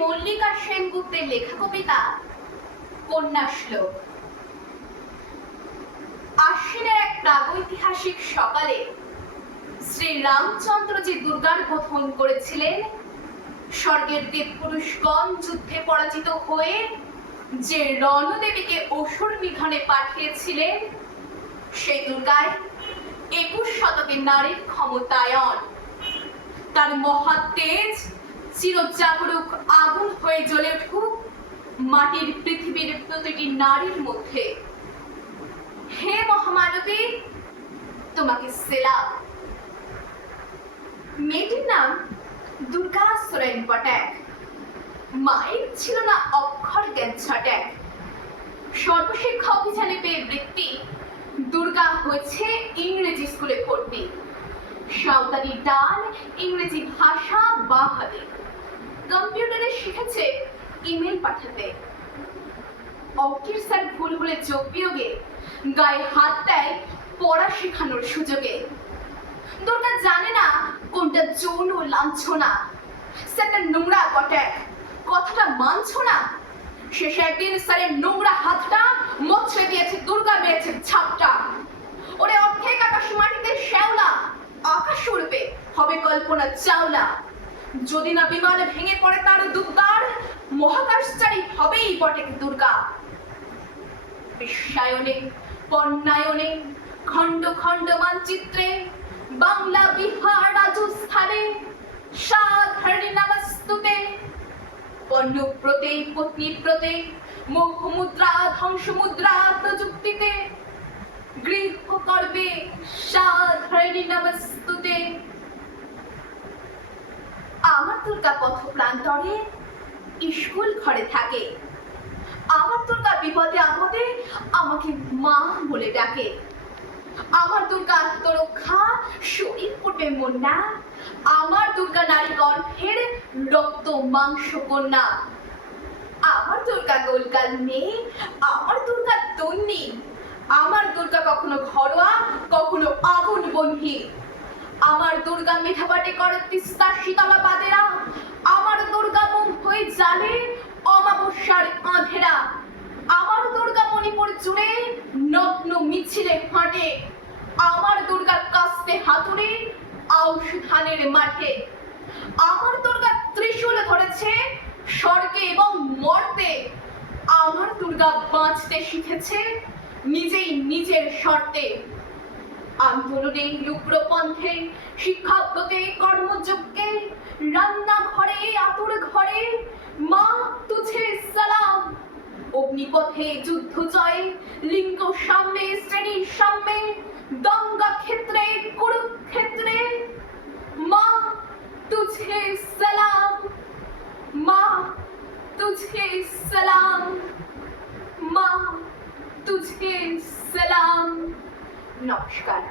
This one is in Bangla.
মল্লিকা সেনগুপ্তের লেখা কবিতা কন্যা শ্লোক। আশ্বিনের এক প্রাগৈতিহাসিক সকালে শ্রী রামচন্দ্র যে দুর্গার বোধন করেছিলেন, স্বর্গের দেবপুরুষগণ যুদ্ধে পরাজিত হয়ে যে রণদেবীকে অসুর নিধনে পাঠিয়েছিলেন, সেই দুর্গায় 21 শতকের নারীর ক্ষমতায়ন। তার মহা তেজ চিরজাগরুক আগুন হয়ে জ্বলে উঠুক মাটির পৃথিবীর প্রতিটি নারীর মধ্যে। হে মহামানবী, তোমাকে সেলাম। মেয়েটির নাম দুর্গা সোরেন পটাক। মায়ের ছিল না অক্ষর জ্ঞান ছটাক। সর্বশিক্ষা অভিযানে পেয়ে বৃত্তি, দুর্গা হয়েছে ইংরেজি স্কুলে ভর্তি। সাঁওতালি ডান, ইংরেজি ভাষা বাঁ হাতে। কম্পিউটারে শিখেছে ইমেল পাঠাতে। অঙ্কের স্যার ভুল হলে যোগ বিয়োগে গায়ে হাত দেয় পড়া শেখানোর সুযোগে। দুর্গা জানে না কোনটা যৌন লাঞ্ছনা। স্যারটা নোংরা পটাক, কথাটা মানছো না। শেষে একদিন স্যারের নোংরা হাতটা মোচড়ে দিয়েছে দুর্গা, মেরেছে ছাপটা। ওরে অর্ধেক আকাশ মাটিতে শ্যাওলা, আকাশ উড়বে হবে কল্পনা চাওলা। যদি না বিমানে ভেঙে পড়ে তার দুর্গার, মহাকাশচারী হবেই বটে দুর্গা। বিশ্বায়নে, পণ্যায়নে, খণ্ড খণ্ড মানচিত্রে, বাংলা, বিহার, রাজস্থানে সাধারণী নমস্তুতে। পণ্যব্রতে, পত্নীব্রতে, মোহমুদ্রা, ধ্বংসমুদ্রা প্রযুক্তিতে, গৃহকর্মে সাধারণী নমস্তুতে। আমার দুর্গা পথ প্রান্তরে স্কুল ঘরে থাকে। আমার দুর্গা বিপদে আপদে আমাকে মা বলে ডাকে। আমার দুর্গা আত্মরক্ষা, শরীর পড়বে মন না। আমার দুর্গা নারী গর্ভের রক্ত মাংস কন্যা। আমার দুর্গা গোলগাল মেয়ে, আমার দুর্গা তন্নি। আমার দুর্গা কখনো ঘরোয়া, কখনো আগুন বন্ধি। আমার দুর্গা মিঠাপাটে করে তিস্তা শীতলা বাদেরা। আমার দুর্গা মুখ হয়ে জালে অমাবস্যার আঁধেরা। আমার দুর্গা মণিপুর জুড়ে নগ্ন মিছিলে ফাটে। আমার দুর্গা কাস্তে হাতুড়ে আউশ ধানের মাঠে। আমার দুর্গা ত্রিশূল ধরেছে স্বর্গে এবং মর্তে। আমার দুর্গা বাঁচতে শিখেছে নিজেই নিজের শর্তে। আন্দোলনে, লুপ্রপন্থে, শিক্ষাব্রতে, কর্মযজ্ঞে, রান্নাঘরে, আতুর ঘরে মা তুঝে সালাম। অগ্নিপথে, যুদ্ধ জয়ে, লিঙ্গ সাম্যে, শ্রেণীর সাম্যে, দঙ্গা ক্ষেত্রে, কুরুক্ষেত্রে মা তুঝে সালাম। মা তুঝে সালাম। মা তুঝে সালাম। নমস্কার।